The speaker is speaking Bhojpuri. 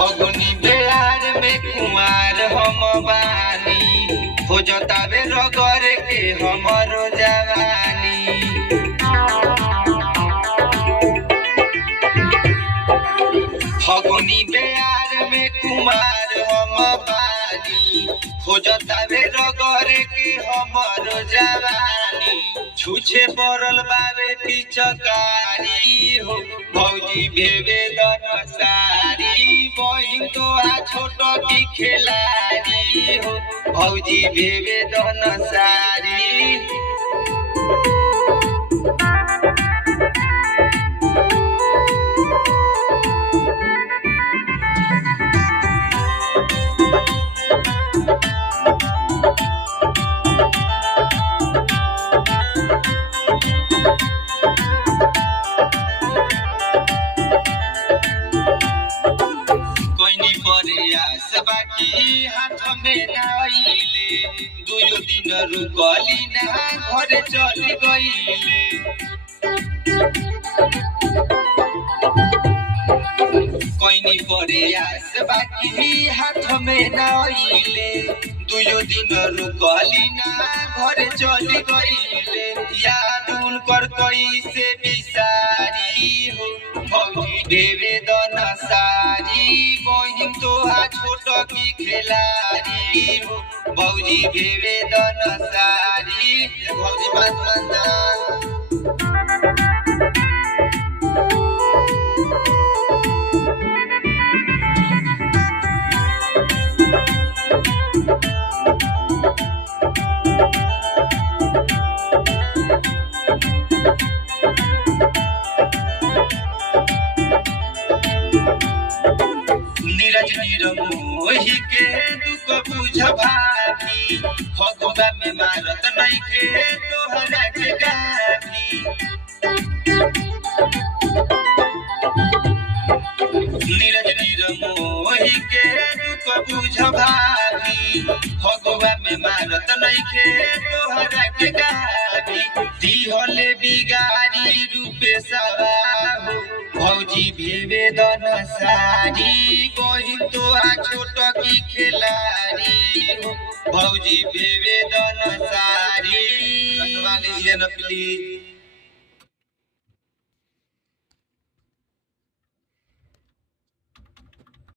फगुनी बेलार में कुमार हम बानी खोजतावे रगर के हमरो जवानी। फगुनी बेलार में कुमार हम बानी खोजतावे रगर के हमरो जवानी। छुछे पड़ल बावे पिचकारी हो भौजी भेवे दन सारी बहिन तो आ छोट की खिलाड़ी हो भौजी भेवे दन सारी। बाकी हाथ में नाइले दुयो दिन रुकली ना घर चली गईले। कोइनी परे आस बाकी हाथ में नाइले दुयो दिन रुकली ना घर चली गईले। याद उनकर कैसे बिसारी हो भौजी भेवे दन सारी बहिन तो आ छोट की खिलाड़ी हो भौजी भेवे दन सारी। भौजी बात मानना नीरज निरमोही के दुख बुझ भाभी फगुआ में मारत नइखे तोहरा के गाभी। नीरज निरमोही के दुख बुझ भाभी फगुआ में मारत नइखे तोहरा के गाभी। दिहले बिगारी रूपे सवा हो भौजी भेवे दन सारी बहिन तो आ छोट की खिलाड़ी हो भौजी भेवे दन सारी। प्लीज।